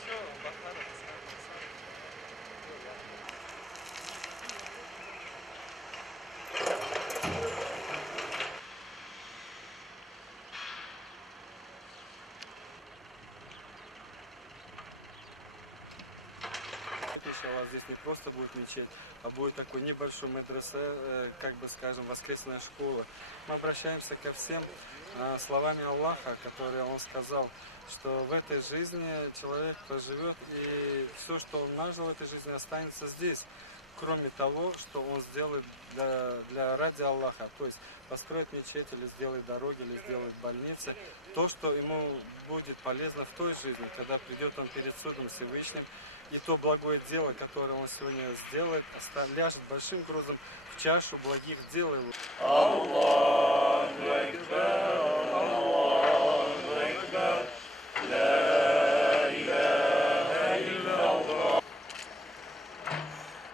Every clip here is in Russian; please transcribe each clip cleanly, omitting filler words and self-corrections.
Nичего, Бахара, хизмат qilsam, inshaalloh. Yo'q, yaxshi. Иншаллах, здесь не просто будет мечеть, а будет такой небольшой медресе, как бы скажем, воскресная школа. Мы обращаемся ко всем словами Аллаха, которые Он сказал, что в этой жизни человек проживет, и все, что он нажил в этой жизни, останется здесь. Кроме того, что он сделает ради Аллаха, то есть построит мечеть, или сделает дороги, или сделает больницы, то, что ему будет полезно в той жизни, когда придет он перед судом Всевышним, и то благое дело, которое он сегодня сделает, ляжет большим грузом в чашу благих дел его.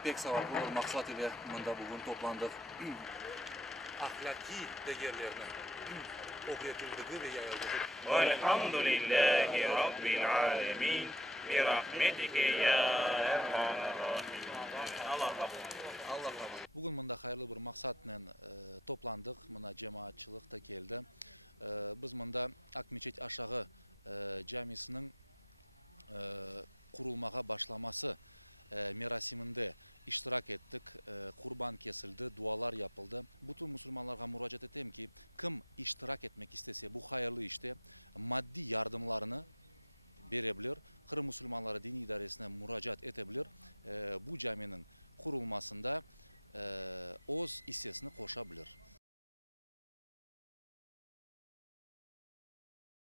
Pek sağ ol. Maksat ile bunda bugün toplandık. Ahlaki değerlerine öğretildiği ve yayıldığı. Velhamdülillahi Rabbil alemin. Bi rahmetike ya Erhamer Rahim. Allah rahmet. Bugün mında hayırlı bir maksatla toplandık. Mına cemaatçılık da geldi. Biz mında Akmeçet Aşağı Camisinin kurulmağa başlaması merasiminde iştirak ettik. Kurban kesildi, dualar yapıldı. Bütün Müslümanlara müracaat ettim ki kim iştirak etmek istese bu hayırlı işte maddi yardımlarını verebilir. Kırım Müslümanları Dini İdaresi'ne müracaat edebilir. Bu caminin kurulmasında öz hissesini koşabilir.